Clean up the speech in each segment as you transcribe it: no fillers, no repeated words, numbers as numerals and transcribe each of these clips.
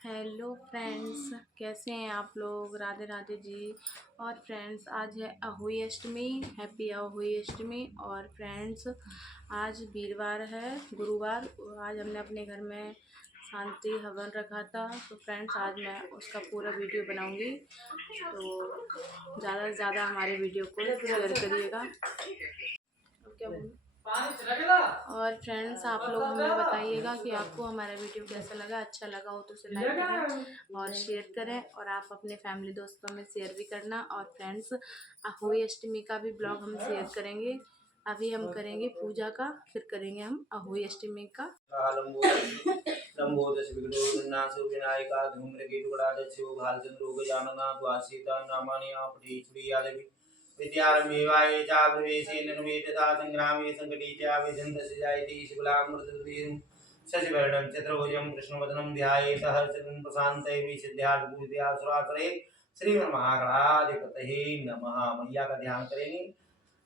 Hello friends, कैसे हैं आप लोग। राधे राधे जी। और फ्रेंड्स, आज है अहोई अष्टमी। हैप्पी अहोई अष्टमी। और फ्रेंड्स, आज वीरवार है, गुरुवार। आज हमने अपने घर में शांति हवन रखा था। तो फ्रेंड्स, आज मैं उसका पूरा वीडियो बनाऊंगी, तो ज़्यादा से ज़्यादा हमारे वीडियो को शेयर करिएगा। क्या बोलूं? और फ्रेंड्स, आप लोग हमें बताइएगा कि आपको हमारा वीडियो कैसा लगा। अच्छा लगा हो तो उसे लाइक करें और शेयर करें, और आप अपने फैमिली दोस्तों में शेयर भी करना। और फ्रेंड्स, अहोई अष्टमी का भी ब्लॉग हम शेयर करेंगे। अभी हम करेंगे पूजा का, फिर करेंगे हम अहोई अष्टमी का। लंबोदश विघ्नोन्नासो विनायका धूम्रकेतुकटाक्षो भालचंद्रोगजानना द्वासीता नामानि आपटीचुरियादेवी विद्यारम्भेवाये चाभवेशे निर्वेदता संग्रामे संकटे च विजन्तस्य जायते शुक्लामृतद्वयं शशिवर्णं चतुर्भुजं कृष्णवदनं ध्यायेत् सहस्रं प्रशान्तये विसिद्ध्यार्थपूजित्या सुरासुरे श्रीमन्महागणाधिपतये नमः। मैया का ध्यान करेंगे।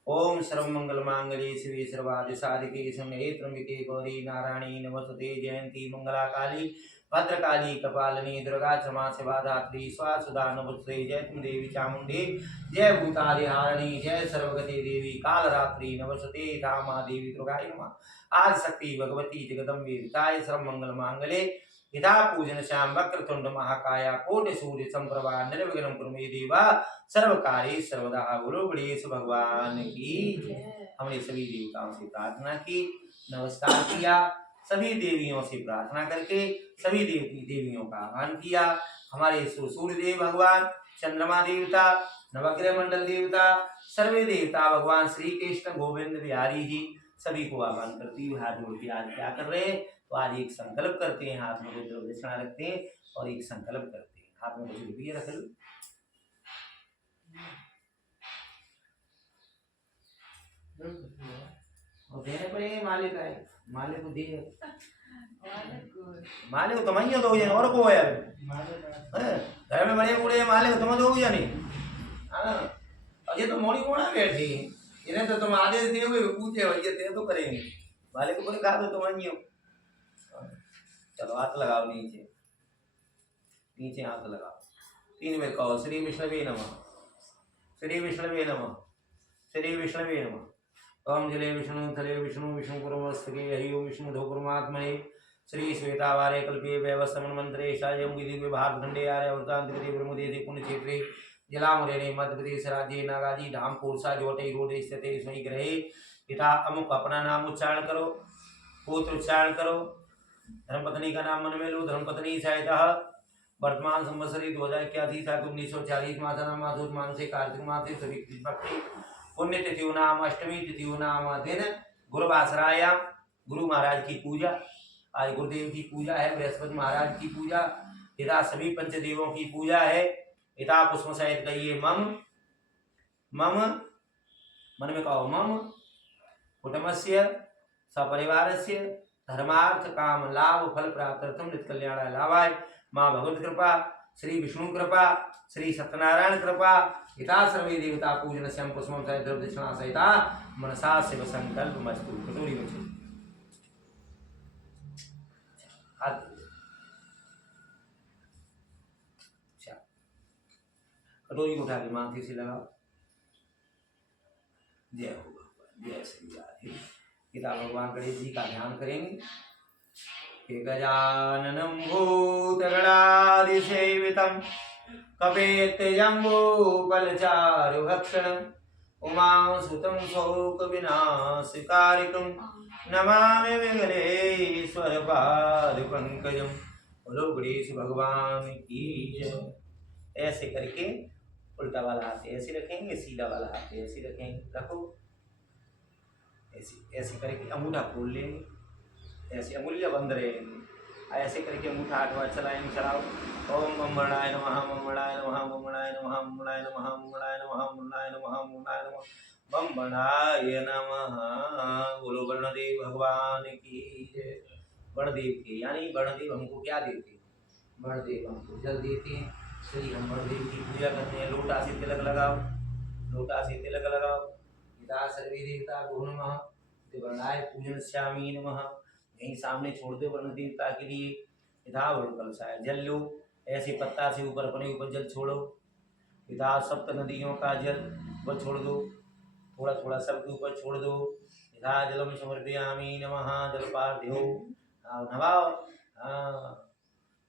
ओम सर्वमंगल मांगल्ये शिवे सर्वादि साधिके शरण्ये त्र्यंबके गौरी नारायणी नमोस्तुते। जयंती मंगला काली भद्रकाली कपालिनी दुर्गा क्षमा शिवा धात्री स्वासुधा नमोस्तुते। जय तुम देवी चामुंडे जय भूतादिहारिणी जय सर्वगति देवी कालरात्रि नमोस्तुते। धामा देवी दुर्गाय नमः। आज शक्ति भगवती जगदम्बे विताय सर्वमंगल मांगल्ये यथा पूजन श्याम वक्रतुंड महाकाया कोटि सूर्य संप्रभा निर्विघ्नं कुरु मे देवा सर्व कार्य सर्वदा। बोलो गणेश भगवान की जय। हमने सभी देवताओं से प्रार्थना की, नमस्कार किया, सभी देवियों से प्रार्थना करके सभी देवियों का आह्वान किया। हमारे सूर्य देव भगवान, चंद्रमा देवता, नवग्रह मंडल देवता, सर्वे देवता भगवान श्री कृष्ण गोविंद बिहारी जी सभी को आह्वान करती हुए हाथ जोड़ के आज क्या कर रहे हैं, तो आज एक संकल्प करते हैं। हाथ में रुद्र दक्षिणा रखते हैं और एक संकल्प करते हैं। हाथ में कुछ रुपये रख लो और देने पड़ेंगे। माले का है, माले को दे, माले को तुम दो जन और को है घर में बड़े बूढ़े माले को तुम दो जने। अजय तो मोड़ी मोड़ा बैठी इन्हें तो तुम आदेश दोगे, पूछे भैया ते तो करेंगे। माले को बोले खा दो तुम। चलो हाथ लगाओ नीचे, नीचे हाथ लगाओ। 3 बार कहो श्री विष्णवे नमः, श्री विष्णवे नमः, श्री विष्णवे नमः। ओम जले विष्णु थले विष्णु विष्णु पुरमस्तके हरि ओम विष्णु धो परमात्मने श्री श्वेतावारे कल्पे वैवस्वमन मंत्रे शायं दिव्य भारतखंडे आर्यावर्तांतरिके ब्रह्मदेशे पुण्यक्षेत्रे जिलामुरेणे मध्य प्रदेश राज्ये नागाजी धाम कोरसा जोटे रोड स्थित स्वयं ग्रहे पिता अमुक अपना नाम उच्चारण करो, पुत्र उच्चारण करो, धर्मपत्नी का नाम मन में लो। धर्मपत्नी सहिता वर्तमान संवत्सरी 2081 साल 1940 मासानाम मासोद मांग से कार्तिक मास से सभी भक्ति पुण्य तिथियों नाम अष्टमी तिथियों नाम दिन गुरुवासरायाम गुरु महाराज की पूजा। आज गुरुदेव की पूजा है, बृहस्पति महाराज की पूजा, पिता सभी पंचदेवों की पूजा है। पिता पुष्प सहित कहिए मम मम, मन में कहो मम कुटुंबस्य सपरिवारस्य धर्मार्थ काम लाभ फल प्राप्त्यर्थम नित्य कल्याणाय लाभाय माँ भगवत कृपा श्री विष्णु कृपा श्री सत्यनारायण कृपा हिता सर्वे देवता पूजन श्याम पुष्पम सहित द्रव्य दक्षिणा सहिता मनसा शिव संकल्प मस्तु। कटोरी में कटोरी को उठा के माथे से लगाओ। जय हो भगवान, जय श्री राधे। पिता भगवान गणेश जी का ध्यान करेंगे। गजाननं भूतगणादिसेवितं कपेत्यजम्बूफलचारुभक्षणं उमासुतं शोकविनाशकारिकं नमामि विघ्नेश्वरपादपङ्कजं। बोलो गणेश भगवान की जय। ऐसे करके उल्टा वाला हाथ ऐसे रखेंगे, सीधा वाला हाथ ऐसे रखेंगे। रखो ऐसे ऐसे करके अंगूठा खोल लेंगे, ऐसे अंगुलियां बंद रहेंगी। ऐसे करके अंगूठा आठवां चलाएंगे। चलाओ। ओम मंगलाय नमः, मंगलाय नमः, मंगलाय नमः, मंगलाय नमः, मंगलाय नमः, मंगलाय नमः, मंगलाय नमः, मंगलाय नमः। बोलो गणदेव भगवान की जय। गणदेव के यानी गणदेव हमको क्या देते हैं? गणदेव हमको जल देते हैं, इसलिए हम गणदेव की पूजा करते हैं। लोटा से तिलक लगाओ, लोटा से तिलक लगाओ। पिता सर्वे देवता भो नमः, वर्णाय पूजन श्यामी नमः। यहीं सामने छोड़ दो वर्ण देवता के लिए। यथा वरुण कलशाय जल लो, ऐसे पत्ता से ऊपर अपने ऊपर जल छोड़ो। यथा सप्त नदियों का जल वह छोड़ दो, थोड़ा थोड़ा सबके ऊपर छोड़ दो। यथा जलम समर्पयामि नमः, जल पार्थिव नवाओ। हाँ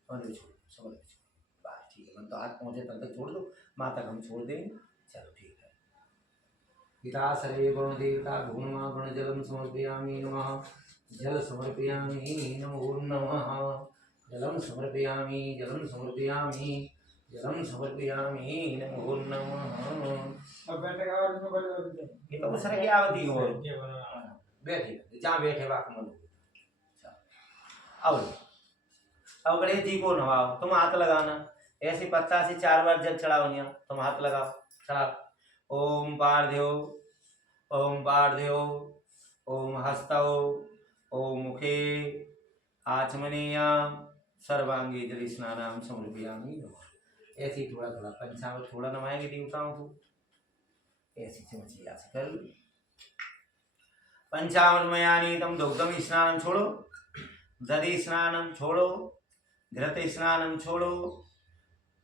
समर्पित छोड़ो, समर्पित छोड़ो, बस ठीक है। मन तो हाथ पहुँचे तब तक छोड़ दो, माँ तक हम छोड़ देंगे। चलो ठीक है। पिता सर्वे वरुण देवता भूमा वरुण जलम समर्पयामि नमः, जल समर्पयामि नमो नमः। जलम समर्पयामि, जलम समर्पयामि, जलम समर्पयामि नमो नमः। अब बैठे का और इसमें बड़े ये तो सर क्या होती हो बैठे जहाँ बैठे वाक मन। अब गणेश जी को नवाओ, तुम हाथ लगाना। ऐसे पत्ता से 4 बार जल चढ़ाओ, तुम हाथ लगाओ, चढ़ाओ। ओम पार्थिव, ओम पार्थिव, ओम हस्तौ, ओम मुखे, आचमनीयाम, सर्वांगी जल स्नानाम समर्पयामि नमः। ऐसे ही थोड़ा थोड़ा पंचामृत थोड़ा नवाएंगे देवताओं को, ऐसी चमचिया से कर। पंचामृतमयानि तम दुग्धम स्नानम छोड़ो, दधि स्नानम छोड़ो, घृत स्नानम छोड़ो,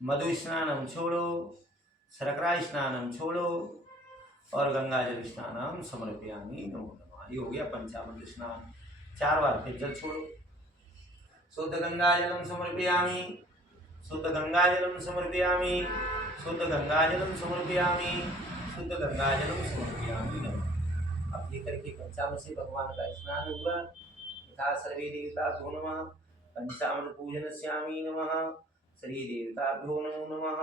मधु स्नानम छोड़ो, शर्करा स्नानम छोड़ो और गंगा जल स्नानम समर्पयामि नमो नमः। ये हो गया पंचामृत स्नान। 4 बार फिर जल छोड़ो। शुद्ध गंगा जलम समर्पयामि, शुद्ध गंगा जलम समर्पयामि, शुद्ध गंगा जलम समर्पयामि, शुद्ध गंगा जलम समर्पयामि नमः। अब ये करके पंचामृत से भगवान का स्नान हुआ। यथा सर्वे देवताभ्यो नमः, पंचामृत पूजनस्यामि नमः, श्री देवताभ्यो नमो नमः।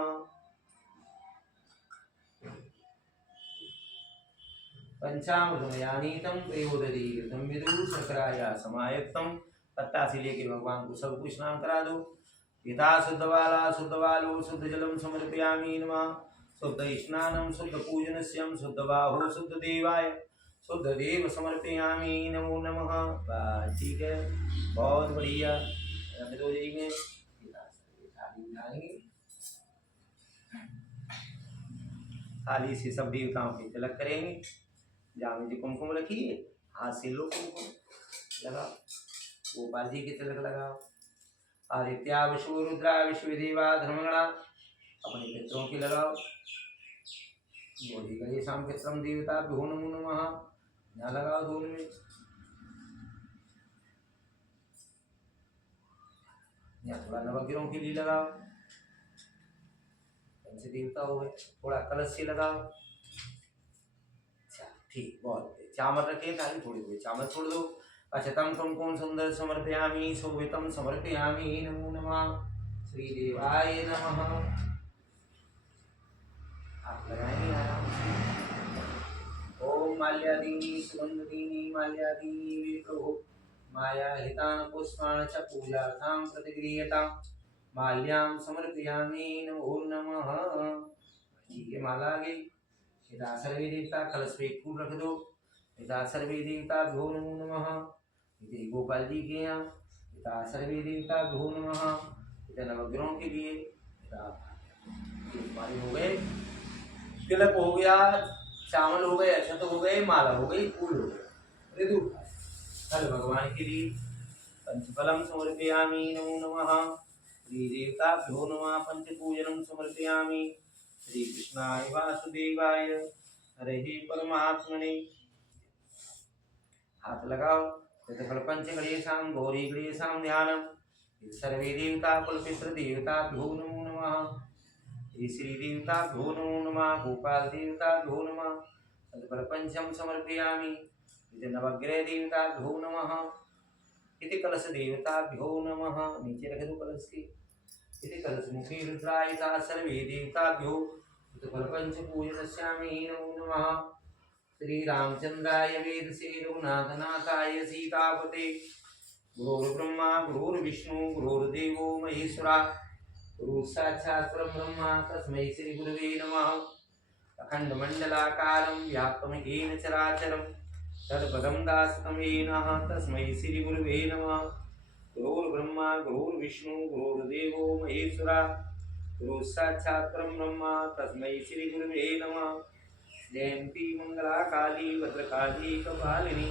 पंचामृतमयानीतम त्रयोदधीघृतं विदुः शर्कराया समायुक्तम। पत्ता से लेके भगवान को सबको स्नान करा दो। यथा शुद्ध बाला शुद्ध बालो शुद्ध जलम समर्पयामि नमः, शुद्ध स्नानम शुद्ध पूजनस्यम शुद्ध बाहो शुद्ध देवाय शुद्ध देव समर्पयामि नमो नमः। बस ठीक है, बहुत बढ़िया। रख दो जी में थाली से सब देवताओं की तिलक करेंगे। जामे जी कुमकुम रखिए, हाथ से लो कुमकुम लगाओ, गोपाल जी की तिलक लगाओ। आदित्या विश्व रुद्रा विश्व देवा धर्मगणा अपने पितरों की लगाओ। बोली गणेश शाम के श्रम देवता भ्यो नमो नमः, यहाँ लगाओ दोनों में। यहाँ थोड़ा नवग्रहों के लिए लगाओ, पंच देवता हो गए। थोड़ा कलश से लगाओ। अच्छा ठीक, बहुत चावल रखे ताकि थोड़ी थोड़ी चावल छोड़ दो। अचतम कुमकुम सुंदर समर्पयामि, शोभितम समर्पयामि नमो नमः, श्री देवाय नमः। आप लगाएंगे आराम से। ओम माल्यादीनि सुगंधदीनि माल्यादीनि वे प्रभु, माया हितान पुष्पाण च पूजार्थां प्रतिगृह्यतां, माल्यां समर्पयामि नमो नमः। ठीक है, माला आ गई। यथा सर्वे देवता, कलश पे एक फूल रख दो। यथा सर्वे देवता भ्यो नमो नमः, इधर गोपाल जी के यहाँ। यथा सर्वे देवता भ्यो नमः, इधर नवग्रहों के लिए। हमारे हो गए, तिलक हो गया, चावल हो गए, अक्षत हो गए, माला हो गई, फूल हो गए। हर भगवान के लिए पंचफलम समर्पयामि नमो नमः, श्री देवता भ्यो नमः, पंचपूजनम समर्पयामि श्री कृष्णाय वासुदेवाय हरे परमात्मने। हाथ लगाओ। तत्फल पंच गणेशां गौरी गणेशां ध्यानम, सर्वे देवता कुलपित्र देवता भ्यो नमो नमः, श्री देवता भ्यो नमो नमः, गोपाल देवता भ्यो नमः। तत्फल पंचम समर्पयामि, नवग्रह देवता भ्यो नमः, इति कलश देवता भ्यो नमः। नीचे रख दो कलश के। इति कलश मुखे रुद्राय सर्वे देवता भ्यो, तत्फल पंच पूजनस्यामि नमो नमः, श्री रामचंद्राय वेदसे रघुनाथनाथाय सीतापते। गुरुर्ब्रह्मा गुरुर्विष्णु गुरुर्देवो महेश्वरा, गुरु साक्षात् परब्रह्म तस्मै श्री गुरुवे नमः। अखंड मंडलाकारं व्याप्तं येन चराचरं तत्पदं दासतं येन तस्मै श्री गुरुवे नमः। गुरुर्ब्रह्मा गुरुर्विष्णु गुरुर्देवो महेश्वरा, गुरु साक्षात् परब्रह्म तस्मै श्री गुरुवे नमः। जयंती मंगला काली भद्रकाली कपालिनी,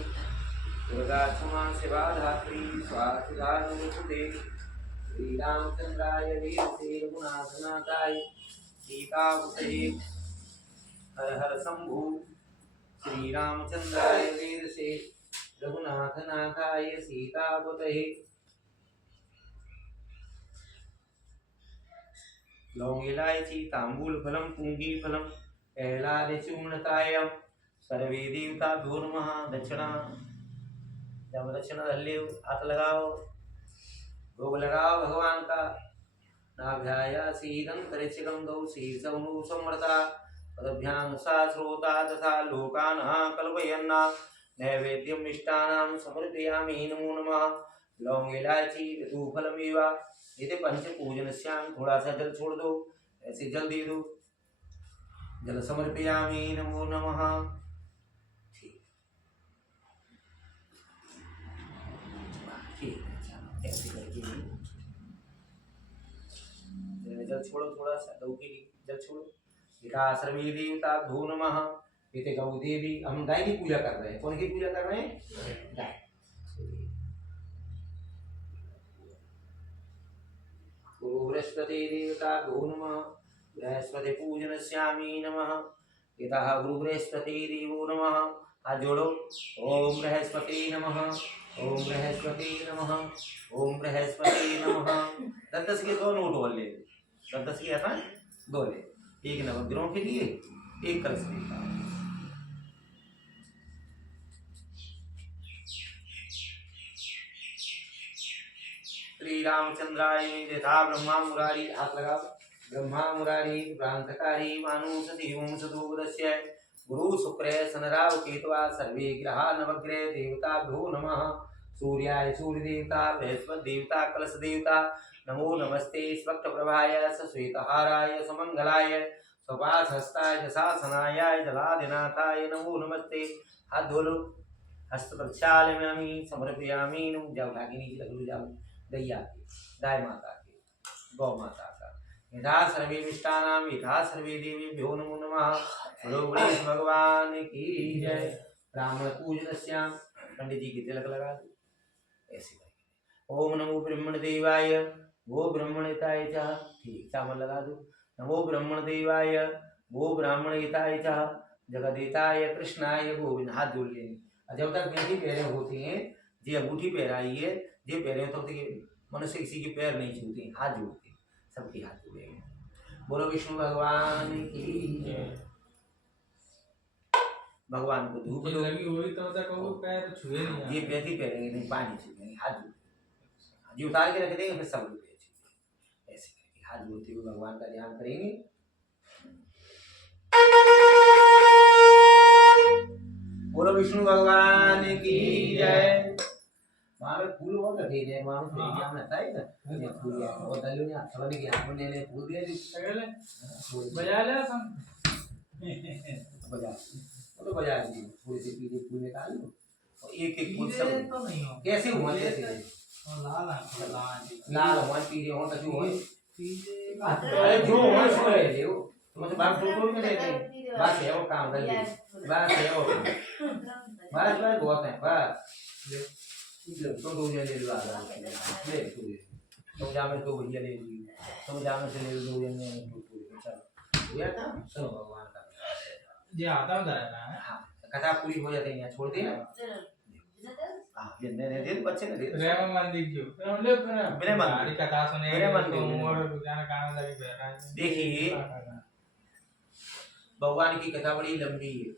दुर्गा क्षमा शिवा धात्री स्वाहा नमोस्तुते। श्री रामचंद्राय वीरसे रघुनाथनाथाय सीतापतये हर हर शंभु। श्री रामचंद्राय वीरसे रघुनाथनाथाय सीतापतये। लौंग इलायची तांबूल फलम पुंगी फलम एलाद चूर्णकायम सर्वे देवता भ्यो नमः। दक्षिणा जब दक्षिणा धल्ले हाथ लगाओ, भोग लगाओ भगवान का। नाभ्याया सीदं तरिचिकं दौ शीर्षौ समर्था पदभ्यां सा श्रोता तथा लोकान् कल्पयन्ना नैवेद्यं मिष्टानां समर्पयामि नमो नमः। लौंग इलायची ऋतुफलमेव ये पंचपूजनस्याम। थोड़ा सा जल छोड़ दो, ऐसे जल दे दो। जल समर्पयामि नमो नमः। ठीक ठीक ऐसे करके जल छोड़ो, थोड़ा सा गौ के लिए जल छोड़ो। यथा सर्वे देवता भ्यो नमः। ये गौ देवी, हम गाय की पूजा कर रहे हैं। कौन की पूजा कर रहे हैं? गाय। गुरु बृहस्पति देवता भ्यो नमः। बृहस्पति पूजनस्यामि नमः। यतः गुरु बृहस्पति देवो नमः। हाथ जोड़ो। ओम बृहस्पति नमः, ओम बृहस्पति नमः, ओम बृहस्पति नमः। 10 के 2 नोट और ले, 10 के ऐसा 2 ले। एक नवग्रहों के लिए, एक कलश देता। श्री रामचंद्राय यथा ब्रह्मा मुरारी। हाथ लगाओ। ब्रह्मा मुरारी भ्रांतकारी मानुष देवं सदोदस्य गुरु शुक्र शनराव केतवा सर्वे ग्रहा नवग्रह देवताभ्यो नमः। सूर्याय सूर्य देवता, बृहस्पति देवता, कलश देवता नमो नमस्ते। स्वक्त प्रभाय श्वेतहाराय समंगलाय स्वपास हस्ताय दशासनाय जलादिनाथाय नमो नमस्ते। हाथ धो लो। हस्त प्रक्षालयामि समर्पयामि। जाओ ढाकी नीचे रख लो। जाओ गैया के, गाय माता के, गौ माता का। यथा सर्वे मिष्टानाम यथा सर्वे देवेभ्यो नमो नमः। बोलो गणेश भगवान की जय। ब्राह्मण पूजनस्याम। पंडित जी की तिलक लगा दो ऐसे करके। ओम नमो ब्रह्मण देवाय वो ब्रह्मणिताय च। ठीक, चावल लगा दो। नमो ब्रह्मण देवाय वो ब्राह्मणिताय च जगदेताय कृष्णाय गोविंद। हाथ जोड़ लेंगे। जब तक बेटी पैरे होती हैं, जी अंगूठी पहराई है, जे पैरे तब तक मनुष्य किसी के पैर नहीं छूते, हाथ जोड़ते, सबके हाथ जोड़ेंगे। बोलो विष्णु भगवान की जय। भगवान को धूप दो। लगी हुई तो तक वो पैर छुए नहीं। ये पैर पैरेंगे नहीं, पानी छूएंगे, हाथ जोड़ेंगे। जी उतार के रख देंगे, फिर सब लोग पैर छूएंगे। ऐसे करके हाथ जोड़ते हुए भगवान का ध्यान करेंगे। बोलो विष्णु भगवान की जय। वहाँ पे फूल बहुत रखे थे, वहाँ पे एरिया में था ना, ये फूल या और दलियों ने थोड़ा नहीं किया, हमने ने फूल दिया जी। बजा ले हम। बजा, वो तो बजा दी। थोड़ी सी पीले फूल निकाल लो और एक फूल सब तो नहीं हो कैसे हुआ, कैसे लाल लाल हुआ, पीले हुआ, कछु हुआ, अरे जो हुआ सो ले ले। तो मतलब बाप टोटल में रहते हैं, बस है वो काम कर ले, बस है वो, बस बहुत है, बस तो दो जने ले लो। आधा ले तो जामे तो भैया ले ली, तो जामे से ले लो दो जने। चलो ये था सुनो भगवान का ये आता बताया ना। हाँ, कथा पूरी हो जाती है, छोड़ दी ना। हाँ, ये ने दे बच्चे ने दे रेम मंदिर क्यों हम ले मेरे मन हमारी कथा सुने मेरे मन में और गाना गाना लगे बैठा है। देखिए भगवान की कथा बड़ी लंबी है,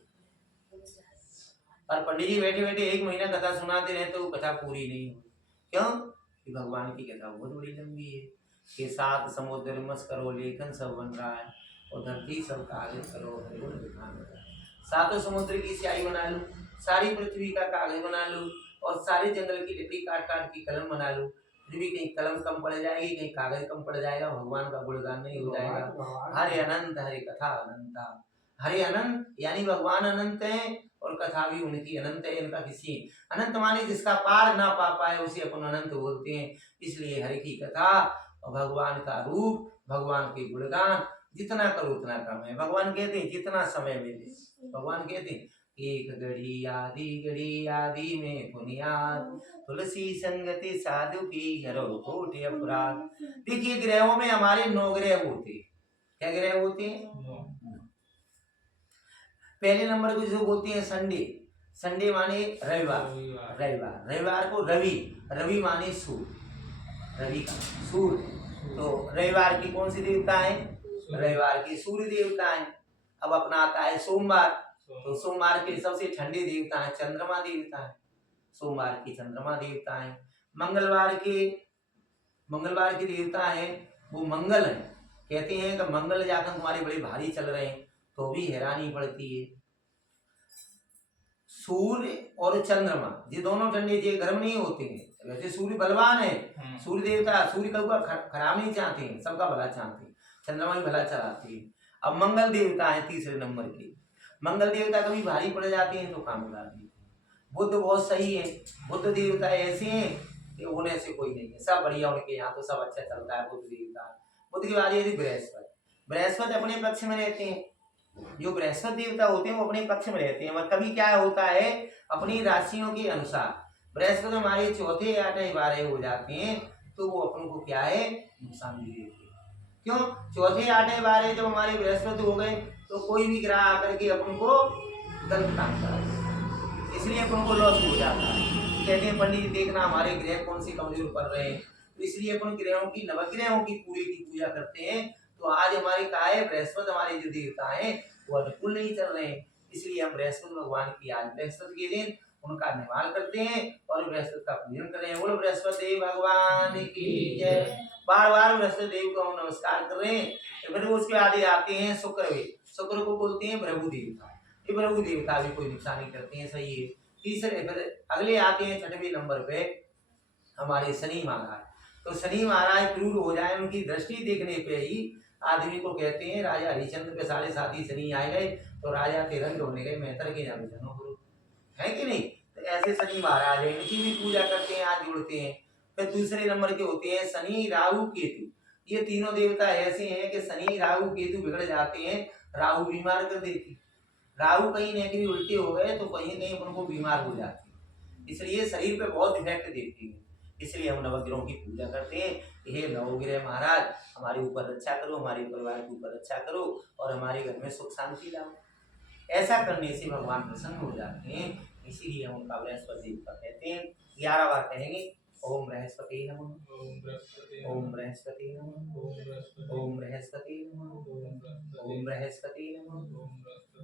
और पंडित जी बैठे बैठे 1 महीना कथा सुनाते रहे तो वो कथा पूरी नहीं हुई। क्यों? कि भगवान की कथा बहुत बड़ी लंबी है कि 7 समुद्र मस करो लेखन सब बन रहा है और धरती सब कागज करो हरिगुण दिखान रहा है। 7 समुद्र की स्याही बना लो, सारी पृथ्वी का कागज बना लो और सारे जंगल की लकड़ी काट काट की कलम बना लो, फिर भी कहीं कलम कम पड़ जाएगी, कहीं कागज कम पड़ जाएगा, भगवान का गुणगान नहीं हो जाएगा। हरे अनंत हरे कथा अनंता। हरे अनंत यानी भगवान अनंत है और कथा भी उनकी अनंत है। इनका किसी अनंत माने जिसका पार ना पा पाए उसे अपन अनंत बोलते हैं। इसलिए हरि की कथा और भगवान का रूप, भगवान के गुणगान जितना करो उतना कम है। भगवान कहते हैं जितना समय मिले, भगवान कहते हैं एक घड़ी आदि में पुनियाद, तुलसी संगति साधु की हरो कोटि अपराध। देखिए ग्रहों में हमारे 9 ग्रह होते हैं। क्या ग्रह होते हैं? पहले नंबर को जो बोलते हैं संडे, संडे माने रविवार, रविवार को रवि, रवि माने सूर्य, रवि का सूर्य। तो रविवार की कौन सी देवता है? रविवार की सूर्य देवता है। अब अपना आता है सोमवार, तो सोमवार के सबसे ठंडे देवता है चंद्रमा देवता है, सोमवार की चंद्रमा देवता है। मंगलवार की देवता है वो मंगल है। कहते हैं कि मंगल जाकर तुम्हारे बड़े भारी चल रहे हैं तो भी हैरानी पड़ती है। सूर्य और चंद्रमा ये दोनों ठंडे ये गर्म नहीं होते हैं। वैसे सूर्य बलवान है, सूर्य देवता, सूर्य का खराब नहीं चाहते हैं, सबका भला चाहते हैं, चंद्रमा भी भला चलाते हैं। अब मंगल देवता है तीसरे नंबर के, मंगल देवता कभी भारी पड़ जाते हैं तो काम उड़ा देते हैं। बुद्ध बहुत सही है, बुद्ध देवता ऐसे हैं कि उन्हें से कोई नहीं है, सब बढ़िया उनके यहाँ तो सब अच्छा चलता है। बुद्ध देवता, बुद्ध की बात यदि बृहस्पति, बृहस्पति अपने पक्ष में रहते हैं। जो बृहस्पति देवता होते हैं वो अपने पक्ष में रहते हैं। मतलब कभी क्या होता है अपनी राशियों के अनुसार बृहस्पति हमारे चौथे 8 12 हो जाते हैं तो वो अपन को क्या है नुकसान भी देते हैं। क्यों? चौथे 8 12 जब हमारे बृहस्पति हो गए तो कोई भी ग्रह आकर के अपन को गलत काम करा, इसलिए अपन को लॉस हो जाता है। कहते हैं पंडित जी देखना हमारे ग्रह कौन से कमजोर पड़ रहे हैं, तो इसलिए अपन ग्रहों की नवग्रहों की पूरे की पूजा करते हैं। तो आज हमारे क्या है बृहस्पति हमारे जो देवता हैं वो अनुकूल नहीं चल रहे हैं, इसलिए हम बृहस्पति भगवान की आज बृहस्पति के दिन उनका निर्माण करते हैं और बृहस्पति का पूजन करते हैं। बोलो बृहस्पति भगवान की जय। बार बार बृहस्पति देव को हम नमस्कार कर रहे हैं। फिर उसके आगे आते हैं शुक्रदेव, शुक्र को बोलते हैं भृगु देवता, ये भृगु देवता भी कोई नुकसान नहीं करते हैं, सही है। तीसरे फिर अगले आते हैं 6वें नंबर पे हमारे शनि महाराज। तो शनि महाराज क्रूर हो जाए उनकी दृष्टि देखने पे ही आदमी को कहते हैं राजा हरिश्चंद्र के 7.5 शनि आए गए तो राजा के रंग होने गए मेहतर के जाने जनो गुरु, है कि नहीं? तो ऐसे शनि महाराज है, इनकी भी पूजा करते हैं, आज जोड़ते हैं। फिर दूसरे नंबर के होते हैं शनि राहु केतु, ये तीनों देवता ऐसे हैं कि शनि राहु केतु बिगड़ जाते हैं, राहु बीमार कर देती, राहु कहीं न कहीं उल्टे हो गए तो कहीं कहीं उनको बीमार हो जाती है, इसलिए शरीर पे बहुत इफेक्ट देती है। इसलिए हम नवग्रहों की पूजा करते हैं। हे नवग्रह महाराज हमारे ऊपर रक्षा करो, हमारे परिवार के ऊपर रक्षा करो और हमारे घर में सुख शांति लाओ। ऐसा करने से भगवान प्रसन्न हो जाते हैं, इसीलिए हम उनका बृहस्पति देवता कहते हैं। 11 बार कहेंगे ओम बृहस्पति नमः, ओम बृहस्पति नमः, ओम बृहस्पति नमः, ओम बृहस्पति नमः,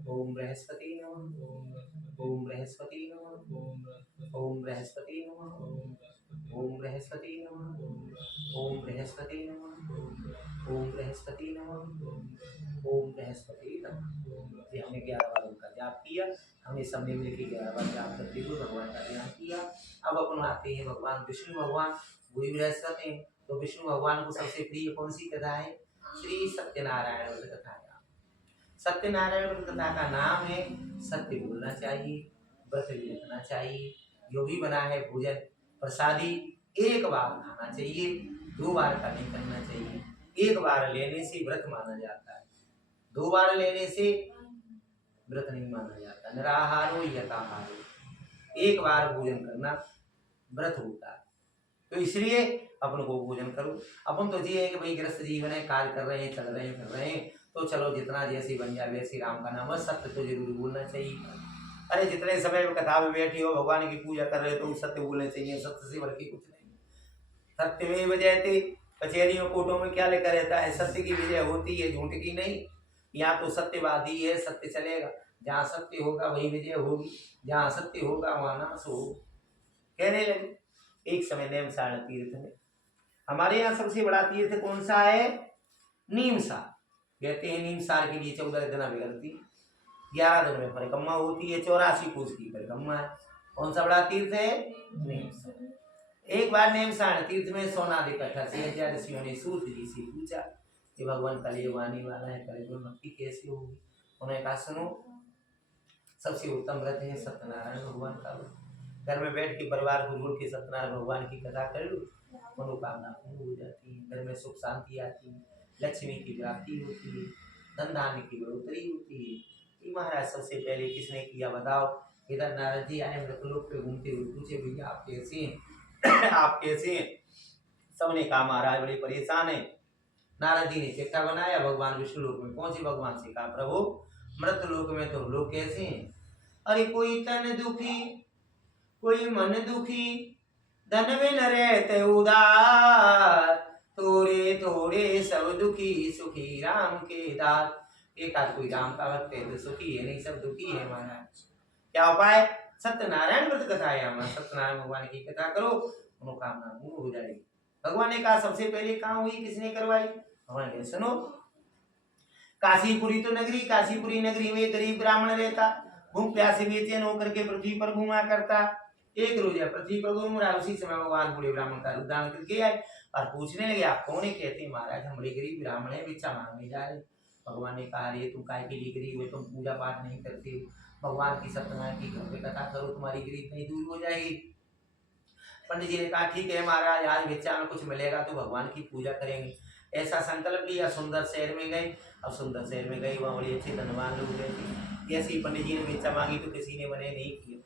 ओम बृहस्पति नमः, ओम बृहस्पति नमः, ओम बृहस्पति नमः, ओम बृहस्पति नमः, ओम बृहस्पति नमः, ओम बृहस्पति नमः, ओम बृहस्पति नमः। ये हमने 11 बार उनका जाप किया, हमने सबने मिलकर 11 बार जाप करते हुए भगवान का ध्यान किया। अब अपन आते हैं भगवान विष्णु भगवान, वही बृहस्पति हैं। तो विष्णु भगवान को सबसे प्रिय कौन सी कथा है? श्री सत्यनारायण व्रत कथा है। सत्यनारायण व्रत कथा का नाम है सत्य बोलना चाहिए, व्रत भी रखना चाहिए, जो भी बना है भोजन प्रसादी 1 बार खाना चाहिए, 2 बार का नहीं करना चाहिए। 1 बार लेने से व्रत माना जाता है, 2 बार लेने से व्रत नहीं माना जाता। निराहारो यथाहारो, 1 बार भोजन करना व्रत होता है। तो इसलिए अपन को भोजन करो। अपन तो ये है कि भाई गृहस्थ जीवन है, कार्य कर रहे हैं, चल रहे हैं, कर रहे हैं, तो चलो जितना जैसे बन जाए वैसे राम का नाम है, सत्य तो जरूर बोलना चाहिए। अरे जितने समय में कथा में बैठी हो भगवान की पूजा कर रहे हो तो सत्य बोलने चाहिए, सत्य से बढ़ के कुछ नहीं। सत्य में विजय थे, कचहरियों कोर्टों में क्या लिखा रहता है? सत्य की विजय होती है, झूठ की नहीं। यहाँ तो सत्यवादी है, सत्य चलेगा, जहाँ सत्य होगा वही विजय होगी, जहाँ सत्य होगा वहाँ नाश होगा। कहने लगे एक समय नेमसारण तीर्थ में, हमारे यहाँ सबसे बड़ा तीर्थ कौन सा है? नीमसार। कहते हैं नीमसार के लिए 14 दिन बिगड़ती, 11 दिन में परिक्रमा होती है, 84 कोस की परिक्रमा है। कौन सा बड़ा तीर्थ है? नीमसार। एक बार नेमसारण तीर्थ में सोनादि इकट्ठा से ऋषियों ने सूत जी से पूछा कि भगवान कलयुग आने वाला है, कलयुग भक्ति कैसे होगी? उन्होंने कहा सुनो, सबसे उत्तम व्रत है सत्यनारायण भगवान का व्रत। घर में बैठ के परिवार को जोड़ के सत्यनारायण भगवान की कथा कर लो, मनोकामना पूर्ण हो जाती है, घर में सुख शांति आती है, लक्ष्मी की प्राप्ति होती है, धन धान्य की बढ़ोतरी होती है। कि महाराज सबसे पहले किसने किया बताओ। इधर नारद जी आए, मृतलोक पे घूमते हुए पूछे भैया आप कैसे हैं आप कैसे हैं। सबने कहा महाराज बड़े परेशान है। नारद जी ने चिट्ठा बनाया, भगवान विष्णु लोक में पहुंचे, भगवान से कहा प्रभु मृत लोक में तो लोग कैसे हैं। अरे कोई तन दुखी कोई मन दुखी धन बिन रहते उदार, थोड़े थोड़े सब दुखी सुखी राम के दास। एक आध कोई राम का भक्त है तो सुखी है, नहीं सब दुखी है महाराज। क्या उपाय, सत्यनारायण व्रत कथा है हमारा, सत्यनारायण भगवान की कथा करो मनोकामना पूर्ण हो जाएगी। भगवान ने कहा सबसे पहले कहाँ हुई, किसने करवाई। भगवान ने सुनो, काशीपुरी तो नगरी, काशीपुरी नगरी में गरीब ब्राह्मण रहता, भूख प्यासे बेचैन होकर के पृथ्वी पर घूमा करता। एक रोज पृथ्वी पर घूम रहा, उसी समय भगवान बूढ़े ब्राह्मण का रूप धारण करके आए और पूछने लगे आप कौन है। कहते महाराज हम बड़े गरीब ब्राह्मण है, भिक्षा मांगने जा रहे। भगवान ने कहा अरे तुम काय के लिए गरीब हो, तुम पूजा पाठ नहीं करते हो, भगवान की सत्यनारायण की घर पे कथा करो, तुम्हारी गरीब नहीं दूर हो जाएगी। पंडित जी ने कहा ठीक है महाराज, आज भिक्षा में कुछ मिलेगा तो भगवान की पूजा करेंगे। ऐसा संकल्प लिया, सुंदर शहर में गए। अब सुंदर शहर में गए, वहाँ बड़े अच्छे धनवान लोग रहते। जैसे ही पंडित जी ने भिक्षा मांगी तो किसी ने मने नहीं किया।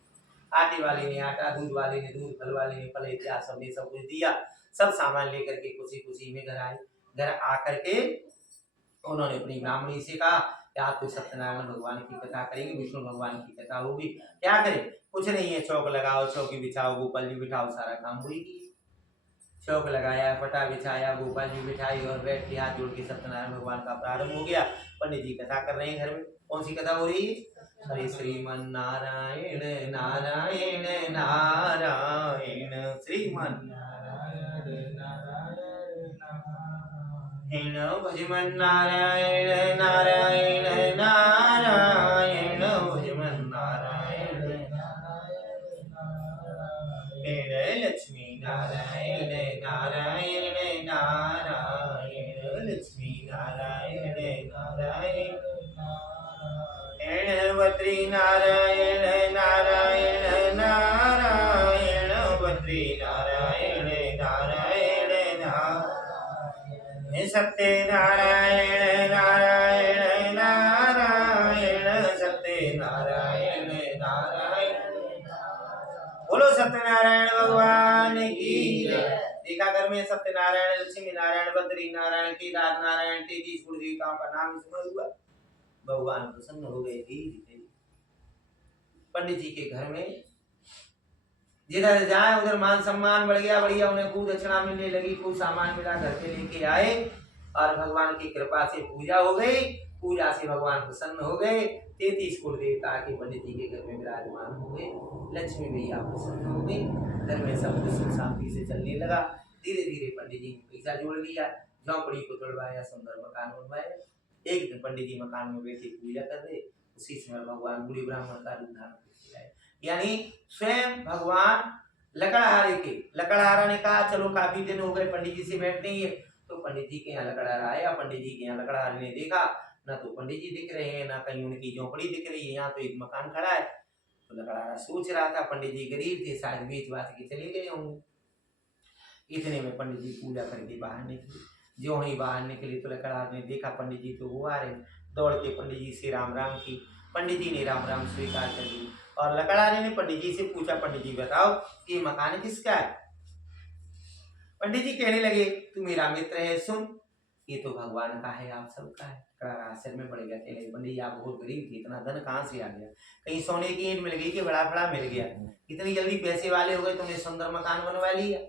आटे वाले ने आटा, दूध वाले ने दूध, फल वाले ने फल, इत्यादि सबने सब कुछ दिया। सब सामान लेकर के खुशी खुशी में घर आए। घर आकर के उन्होंने अपनी ब्राह्मणी से कहा क्या तो सत्यनारायण भगवान की कथा करेंगे, विष्णु भगवान की कथा होगी, क्या करें। कुछ नहीं है, चौक लगाओ, चौकी बिछाओ, गोपाल जी बिठाओ, सारा काम वही किया। चौक लगाया, पटा बिछाया, गोपाल जी बिठाई और बैठ के हाथ जोड़ के सत्यनारायण भगवान का प्रारंभ हो गया। पंडित जी कथा कर रहे हैं घर में। कौन सी कथा हो रही है। हरे श्रीमन नारायण नारायण नारायण, श्रीमन नारायण भजमन नारायण नारायण नारायण भजमन नारायण नारायण लक्ष्मी नारायण नारायण नारायण लक्ष्मी नारायण नारायण बद्री नारायण नारायण नारायण बद्री नारायण नारायण नारायण सत्य नारायण नारायण नारायण सत्य नारायण नारायण। बोलो सत्यनारायण भगवान की। देखा घर में सत्यनारायण, लक्ष्मी नारायण, बद्री नारायण, केदार नारायण, 33 कुल देवताओं का नाम स्मरण हुआ। भगवान प्रसन्न हो गए थे। पंडित जी के घर में जिधर जाए उधर मान सम्मान बढ़ गया, बढ़िया, उन्हें खूब दक्षिणा मिलने लगी, खूब सामान मिला, घर पे लेके आए और भगवान की कृपा से पूजा हो गई। पूजा से भगवान प्रसन्न हो गए। 33 कुल देवता के पंडित जी के घर में विराजमान हो गए। लक्ष्मी मैया प्रसन्न हो गई, घर में सब कुछ सुख शांति से चलने लगा। धीरे धीरे पंडित जी ने पैसा जोड़ लिया, झोंपड़ी को तोड़वाया, सुंदर मकान बनवाया। एक दिन पंडित जी मकान में बैठे पूजा कर रहे, उसी समय भगवान बूढ़े ब्राह्मण का रूप धारण करके आए। यानी स्वयं भगवान लकड़हारा ने कहा चलो काफी दिन हो गए पंडित जी से बैठ नहीं है, तो पंडित जी के यहाँ लकड़हारा आया। पंडित जी के यहाँ लकड़हारे ने देखा, ना तो पंडित जी दिख रहे हैं, ना कहीं उनकी झोंपड़ी दिख रही है, यहाँ तो एक मकान खड़ा है। तो लकड़हारा सोच रहा था पंडित जी गरीब थे, शायद बेच बाच के चले गए होंगे। इतने में पंडित जी पूजा करके बाहर निकले। जो ही बाहर निकले तो लकड़हार ने देखा पंडित जी तो वो आ रहे, दौड़ के पंडित जी से राम राम की। पंडित जी ने राम राम स्वीकार कर ली और लकड़हारे ने पंडित जी से पूछा पंडित जी बताओ ये मकान किसका है। पंडित जी कहने लगे तू मेरा मित्र है, सुन ये तो भगवान का है, आप सबका है। लकड़हारा सिर में पड़ गया, कहने लगे पंडित जी आप बहुत गरीब थे, इतना धन कहाँ से आ गया, कहीं सोने की ईंट मिल गई कि बड़ा बड़ा मिल गया, इतनी जल्दी पैसे वाले हो गए, तुमने सुंदर मकान बनवा लिया।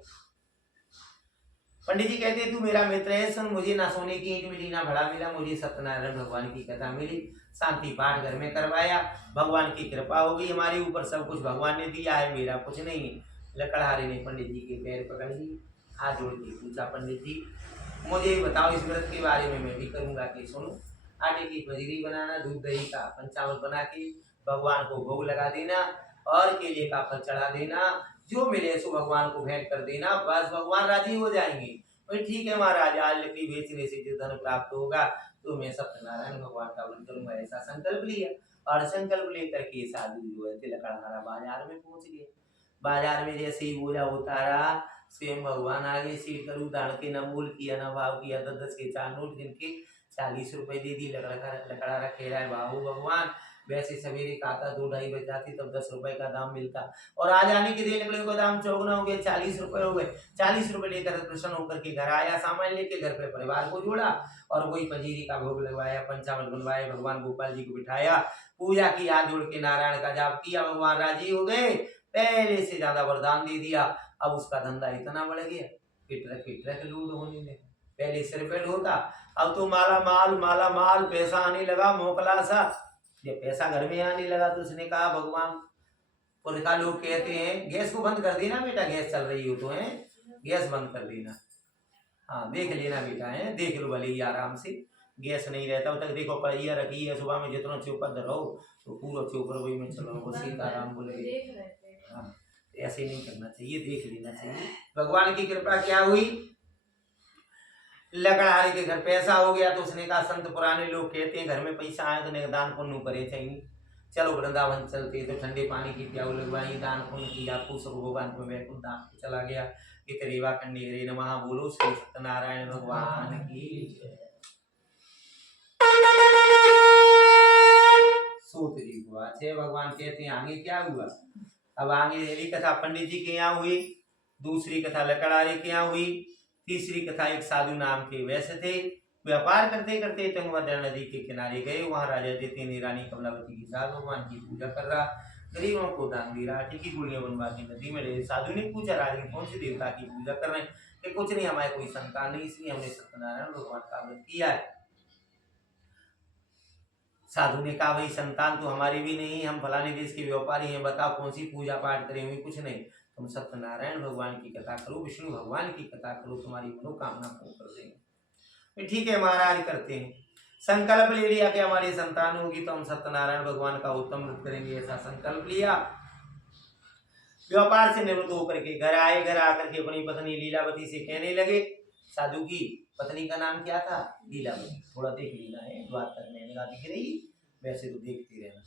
पंडित जी कहते तू मेरा मित्र है, सुन मुझे ना सोने की ईंट मिली ना बड़ा मिला, मुझे सत्यनारायण भगवान की कथा मिली, शांति पाठ घर में करवाया, भगवान की कृपा हो गई हमारे ऊपर, सब कुछ भगवान ने दिया है, मेरा कुछ नहीं है। लकड़हारे ने पंडित जी के पैर पकड़ लिए, हाथ जोड़ के पूछा पंडित जी मुझे बताओ इस व्रत के बारे में, मैं भी करूंगा कि सुनो। आटे की फजीरी बनाना, दूध दही का पंचामृत बना के भगवान को भोग लगा देना और केले का फल चढ़ा देना, जो मिले सो भगवान को भेंट कर देना, बस भगवान राजी हो जाएंगे। तो ठीक है महाराज, आज लकड़ी बेचने से जो धन प्राप्त होगा तो मैं सत्यनारायण भगवान का व्रत करूंगा, ऐसा संकल्प लिया। और संकल्प लेकर के साधु जो है लकड़हारा बाजार में पहुंच गए। बाजार में जैसे ही बोझा उतारा, स्वयं भगवान आगे सीट कर उतार के न मूल किया न भाव किया, 10 के 4 नोट गिन के 40 रुपए दे दी। लकड़हारा कह रहा है बाबू भगवान वैसे सवेरे का आता 2-2:30 बज जाती तब 10 रुपए का दाम मिलता, और आज आने के दिन लकड़ियों का दाम चौगुना हो गया, 40 रुपए हो गए। 40 रुपए लेकर प्रसन्न होकर के घर आया, सामान लेके घर पे परिवार को जोड़ा और वही पंजीरी का भोग लगवाया, पंचामृत बनवाए, भगवान गोपाल जी को बिठाया, पूजा की, हाथ जोड़ के नारायण का जाप किया, भगवान राजी हो गए, पहले से ज्यादा वरदान दे दिया। अब उसका धंधा इतना बढ़ गया, फिट लूट होने लगा। पहले सिर पे ढोता, अब तो माला माल पैसा आने लगा मोकला सा। जब पैसा घर में आने लगा तो उसने कहा भगवान, पुरखा लोग कहते हैं गैस को बंद कर देना बेटा, गैस चल रही हो तो है, गैस बंद कर देना, हाँ देख लेना बेटा, है देख लो भले ही आराम से, गैस नहीं रहता तक देखो कढ़ैया रखी है, सुबह में जितना चौपर रहो तो पूरा चौपर वही में चलो, वो सीताराम बोले। हाँ ऐसे नहीं करना चाहिए, देख लेना चाहिए। भगवान की कृपा क्या हुई, लकड़हारे के घर पैसा हो गया तो उसने कहा, संत पुराने लोग कहते हैं घर में पैसा आए तो दान पुण्य करे चाहिए, चलो वृंदावन चलते, तो ठंडे पानी की प्याऊ लगवाई, दान पुण्य किया, सब भगवान को वैकुंठ धाम पे चला गया। रेवा खंडे हरे नमः, बोलो श्री सत्यनारायण भगवान की जय। सूत जी को अच्छे भगवान कहते हैं आगे क्या हुआ। अब आगे पहली कथा पंडित जी के यहाँ हुई, दूसरी कथा लकड़हारे के यहाँ हुई, तीसरी कथा एक साधु नाम के वैसे थे, व्यापार करते करते तुंगभद्रा नदी के किनारे गए। वहां राजा जितेंद्र रानी कमलावती के साथ भगवान की पूजा कर रहा, गरीबों को दान दे रहा, आटे की गुड़ियां बनवा के नदी में ले। साधु ने पूछा, राजा कौन से देवता की पूजा कर रहे हैं? कि कुछ नहीं, हमारे कोई संतान नहीं, इसलिए हमने सत्यनारायण भगवान का व्रत किया है। साधु ने कहा, भाई संतान तो हमारी भी नहीं, हम फलाने देश के व्यापारी हैं, बताओ कौन सी पूजा पाठ करें? हुई कुछ नहीं, तुम सत्यनारायण भगवान की कथा करो, विष्णु भगवान की कथा करो, तुम्हारी मनोकामना पूर्ण कर देंगे। ठीक है महाराज, करते हैं। संकल्प ले लिया कि हमारी संतान होगी तो हम सत्यनारायण भगवान का उत्तम व्रत करेंगे, ऐसा संकल्प लिया। व्यापार से निवृत्त होकर के घर आए, घर आकर के अपनी पत्नी लीलावती से कहने लगे, साधु की पत्नी का नाम क्या था? लीलावती। थोड़ा देख लेना है, बात करने लगा, दिख रही वैसे तो देखते रहना।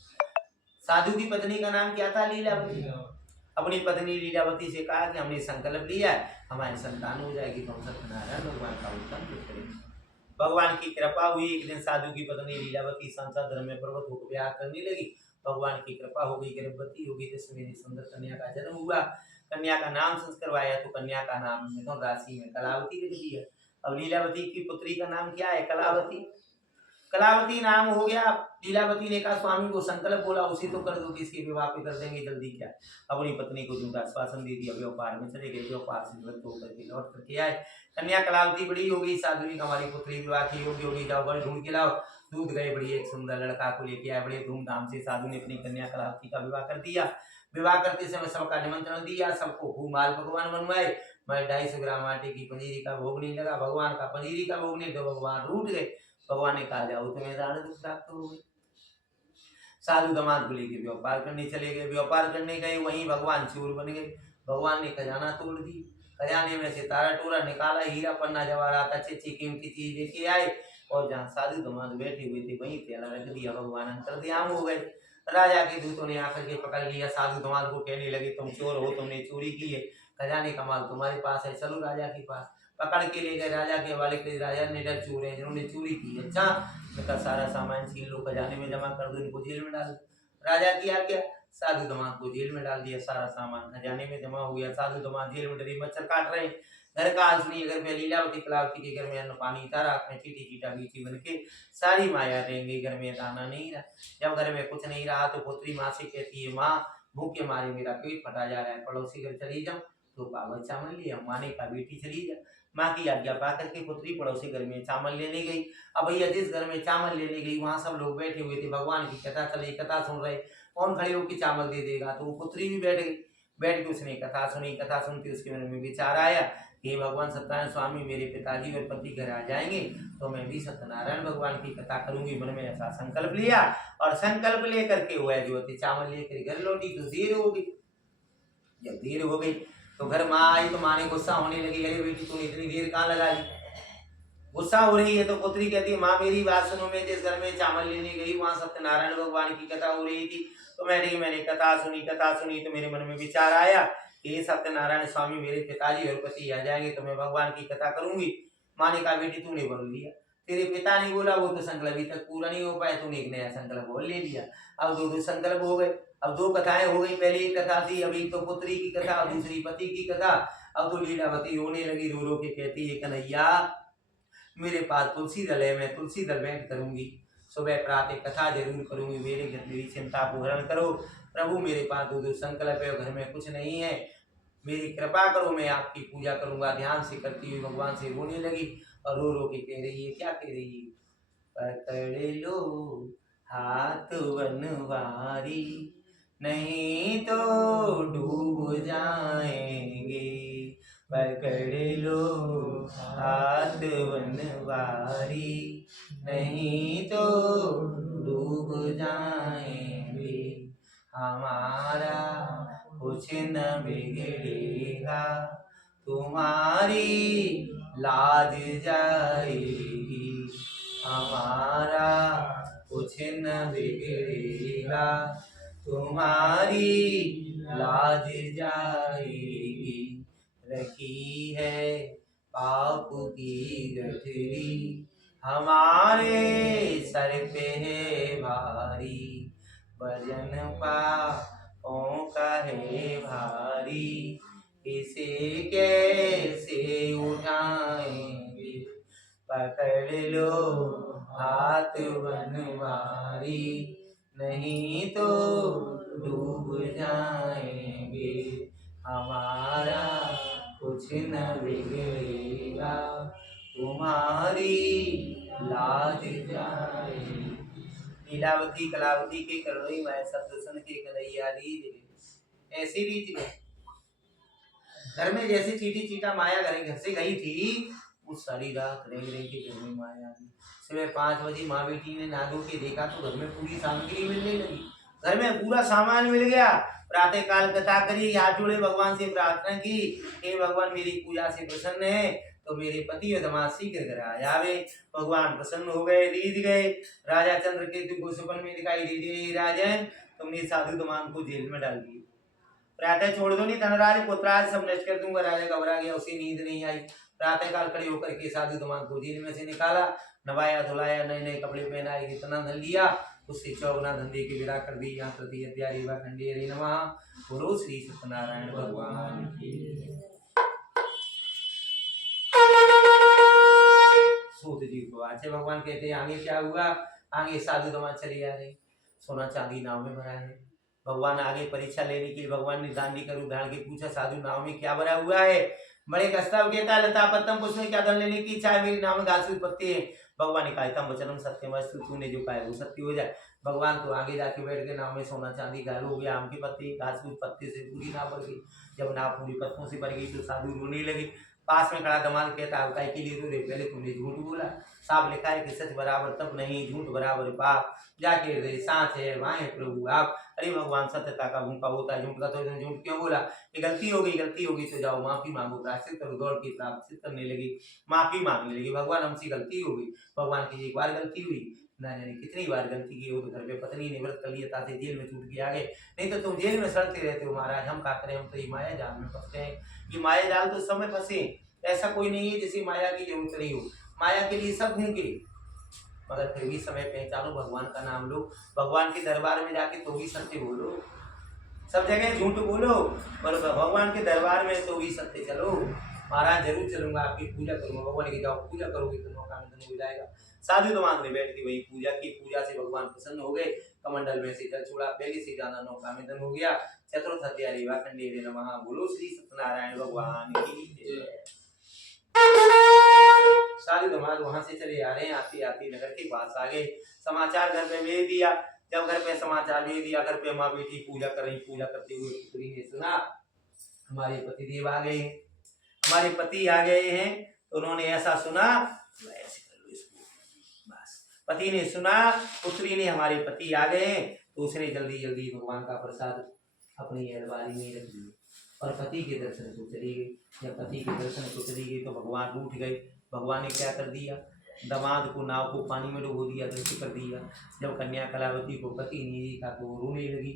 साधु की पत्नी का नाम क्या था? लीलावती। अपनी पत्नी लीलावती से कहा कि हमने संकल्प लिया है, हमारी संतान हो जाएगी तो हम सत्यनारायण भगवान का उत्तम व्रत करेंगे। भगवान की कृपा हुई, एक दिन साधु की पत्नी लीलावती संसार धर्म में पर्वत होकर ब्याह करने लगी। भगवान की कृपा हो गई, गर्भवती हो गई, जिसमें मेरी सुंदर कन्या का जन्म हुआ। कन्या का नाम संस्कार करवाया तो कन्या का नाम मिथुन राशि में कलावती लिख दिया। अब लीलावती की पुत्री का नाम क्या है? कलावती। कलावती नाम हो गया। लीलावती ने कहा, स्वामी को संकल्प बोला उसी तो कर दो कि इसके विवाह पे कर देंगे, जल्दी क्या। अपनी पत्नी को झूठा आश्वासन दे दिया, व्यापार में चले गए, व्यापार से निवृत्त होकर के लौट करके आए। कन्या कलावती बड़ी हो गई, साधु ने हमारी पुत्री विवाह की योग्य होगी, जाओ बड़े ढूंढ के लाओ। दूध गए, बड़ी एक सुंदर लड़का को लेके आए, बड़े धूमधाम से साधु ने अपनी कन्या कलावती का विवाह कर दिया। विवाह करते समय सबका निमंत्रण दिया, सबको खूब माल पकवान बनवाए। मैं 250 ग्राम आटे की पंजीरी का भोग नहीं लगा, भगवान का पंजीरी का भोग नहीं, तो भगवान रूठ गए। भगवान ने कहा, जाओ तुम्हें दान दुख प्राप्त हो गई। साधु दामाद को लेके व्यापार करने चले गए, व्यापार करने गए, वहीं भगवान चोर बन गए। भगवान ने खजाना तोड़ दी, खजाने में से तारा टोरा निकाला, हीरा पन्ना जवाहरात अच्छी अच्छी कीमती चीज लेके आए, और जहाँ साधु दामाद बैठे हुए थे वहीं थैला रख दिया। भगवान अंतर्ध्यान हो गए। राजा के दूतों ने आकर के पकड़ लिया, साधु दामाद को कहने लगे, तुम चोर हो, तुमने चोरी की है, खजाने का माल तुम्हारे पास है, चलो राजा के पास। पकड़ के ले गए राजा के हवाले के। राजा ने डर चोर है जिन्होंने चोरी की। अच्छा, इनका सारा सामान छीन लो, खजाने में जमा कर दो, इनको जेल में डाल दो। राजा किया क्या? साधु दामाद को जेल में डाल दिया, सारा सामान खजाने में जमा हो गया। साधु दामाद जेल में डरे मच्छर काट रहे। घर का हाल सुनिए, घर में लीलावती कलावती के घर में अन्न पानी था, रात में चीटी चीटा बीची बन के सारी माया रहेंगी, घर में दाना नहीं रहा। जब घर में कुछ नहीं रहा तो पुत्री माँ से कहती है, माँ भूखे मारे मेरा पेट फटा जा रहा है, पड़ोसी घर चली जाऊं तो पावल चावल लिया। माँ ने कहा, बेटी चली जा। माँ की आज्ञा पा करके पुत्री पड़ोसी घर में चावल लेने गई। अब भैया जिस घर में चावल लेने गई वहां सब लोग बैठे हुए थे, भगवान की कथा चल रही, कथा सुन रहे, कौन खड़े होकर चावल दे देगा? तो वो पुत्री भी बैठ गई। बैठ के उसने कथा सुनी। कथा सुनते उसके मन में विचार आया कि भगवान सत्यनारायण स्वामी मेरे पिताजी और पति घर आ जाएंगे तो मैं भी सत्यनारायण भगवान की कथा करूंगी। मन में ऐसा संकल्प लिया, और संकल्प लेकर के हुआ जो थी चावल लेकर घर लौटी तो देर हो गई। जब देर हो गई तो घर माँ आई तो माँ ने गुस्सा होने लगी, अरे बेटी तूने इतनी देर कहाँ लगा दी? गुस्सा हो रही है तो पुत्री कहती है, माँ मेरी बात सुनो, मैं जिस घर में चावल लेने गई वहां सत्यनारायण भगवान की कथा हो रही थी, तो मैंने कथा सुनी तो मेरे मन में विचार आया कि सत्यनारायण स्वामी मेरे पिताजी और पति आ जाएंगे तो मैं भगवान की कथा करूंगी। माँ ने कहा, बेटी तूने बोल दिया। तेरे पिता ने बोला वो तो संकल्प अभी तक पूरा नहीं हो पाया, तूने एक नया संकल्प और ले लिया। अब दो दो संकल्प हो गए। अब दो कथाएं हो गई, पहले एक कथा थी, अभी तो पुत्री की कथा और दूसरी पति की कथा। अब तो लीलावती रोने लगी, रो रो के कहती है कन्हैया मेरे पास तुलसी दल है, मैं तुलसी दल भेंट करूंगी, सुबह प्रातः कथा जरूर करूंगी, मेरी चिंता को हरण करो प्रभु। मेरे पास दो दो संकल्प है, घर में कुछ नहीं है, मेरी कृपा करो, मैं आपकी पूजा करूंगा। ध्यान से करती हुई भगवान से रोने लगी और रो रो के कह रही है, क्या कह रही है? पकड़ लो हाथ बनवारी, नहीं तो डूब जाएंगे। पकड़ लो हाथ बनवारी, नहीं तो डूब जाएंगे। हमारा कुछ न बिगड़ेगा, तुम्हारी लाज जाएगी। हमारा कुछ न बिगड़ेगा, तुम्हारी लाज जाएगी। रखी है पाप की गठरी, हमारे सर पे है भारी, वजन पापों का है भारी, इसे कैसे उठाएंगे। पकड़ लो हाथ बनवारी, नहीं तो डूब जाएंगे। हमारा कुछ न बिगड़ेगा, तुम्हारी लाज जाएगी। लीलावती कलावती के करुणी मैं शब्द सुन के कन्हैया रीझ गए, ऐसी रीझ गए। घर में जैसे चीटी चीटा माया घर से गई थी, वो सारी रात रह रही के घर में माया आई। सुबह 5 बजे माँ बेटी ने नहा धो के देखा तो घर में पूरी सामग्री मिलने लगी, घर में पूरा सामान मिल गया। प्रातः काल कथा करी, हाथ जोड़े भगवान से प्रार्थना की, हे भगवान मेरी पूजा से प्रसन्न है तो मेरे पति और दामाद शीघ्र घर आ जावे। भगवान प्रसन्न हो गए, रीझ गए। राजा चंद्रकेतु को सपन में दिखाई दे दिए, राजन तुमने साधु दामाद को जेल में डाल दिया, प्रातः छोड़ दो नहीं धनराज पुत्राज सब नष्ट कर दूंगा। राजा घबरा गया, उसे नींद नहीं आई। प्रातः काल खड़े होकर के साधु दामाद को जेल में से निकाला, नवाया धुलाया, नए नए कपड़े पहनाए, इतना धन लिया, उससे चौगुना धन दे के विदा कर दी। यहाँ तृतीय अध्याय रेवा खंडे हरि नमः। बोलो श्री सत्यनारायण भगवान की। सूत जी को अच्छे भगवान कहते हैं आगे क्या हुआ? आगे साधु दामाद चले आ रहे, सोना चांदी नाव में भरा है। भगवान आगे परीक्षा लेने के लिए भगवान ने दांडी कर उधार के पूछा, साधु नाव में क्या भरा हुआ है? बड़े कस्तव कहता लता पत्तम पुष्प में क्या धन लेने की इच्छा है? मेरी नाव में घास फूस पत्ते है। भगवान ने कहा तम वचनम सत्यमस्तु, तूने जो कहा है वो सत्य हो जाए। भगवान तो आगे जाके बैठ के नाव में सोना चांदी गाल हो गया, आम के पत्ते घास फूस पत्ते से पूरी नाव भर गई। जब नाव पूरी पत्तों से भर गई तो साधु रोने लगे। पास में खड़ा दामाद कहता है के लिए रो, पहले तुमने झूठ बोला, साफ लिखा है कि सच बराबर तब नहीं, झूठ बराबर पाप, जाके हृदय सांच है वहाँ है प्रभु आप। अरे भगवान सत्यता का भूखा होता है, झूठ का तो झूठ क्यों बोला? ये गलती होगी तो जाओ माफी मांगो, प्रायश्चित करो। दौड़ के प्रायश्चित करने लगी, माफी मांगने लगी। भगवान हमसे गलती हो गई। भगवान की एक बार गलती हुई, ना जाने कितनी बार गलती की। वो तो घर पे पत्नी ने व्रत कर लिया था, जेल में छूट के आ गए, नहीं तो तुम जेल में सड़ते रहते हो महाराज। हम क्या करें, हम तो ये माया जाल में फंसते हैं। ये माया जाल तो समय फंसे, ऐसा कोई नहीं है जिसे माया की जरूरत नहीं हो। माया के लिए सब भूखे, मगर फिर भी समय पहचानो, भगवान का नाम लो, भगवान के दरबार में जाके तो भी सत्य बोलो। सब जगह झूठ बोलो पर भगवान के दरबार में तो भी सत्य चलो। महाराज जरूर चलूंगा, आपकी पूजा करूंगा। भगवान की जाओ पूजा करोगे तो नौका में धन हो जाएगा। साधु दामाद ने बैठ के वही पूजा की, पूजा से भगवान प्रसन्न हो गए। कमंडल में से जल छोड़ा, पहले से ज्यादा नौका में धन हो गया। चतुर्थ अध्याय रेवा खंडे हरि नमः। बोलो श्री सत्यनारायण भगवान की जय। साधु दामाद वहां से चले आ रहे हैं, आते आते नगर के पास आ गए। समाचार घर पे भेज दिया। जब घर पे समाचार भेज दिया, घर पे माँ बेटी पूजा कर रही, पूजा करते हुए पुत्री ने सुना हमारे पति देव आ गए, हमारे पति आ गए हैं। तो उन्होंने ऐसा सुना, ऐसे कर लो इसको, बस पति ने सुना पुत्री ने हमारे पति आ गए हैं, तो उसने जल्दी जल्दी भगवान का प्रसाद अपनी अलमारी में रख दिया और पति के दर्शन को चली गई। जब पति के दर्शन को चली गई तो भगवान रूठ गए। भगवान ने क्या कर दिया, दामाद को नाव को पानी में डुबो दिया, दृष्टि कर दिया। जब कन्या कलावती को पति ने देखा तो वो रोने लगी।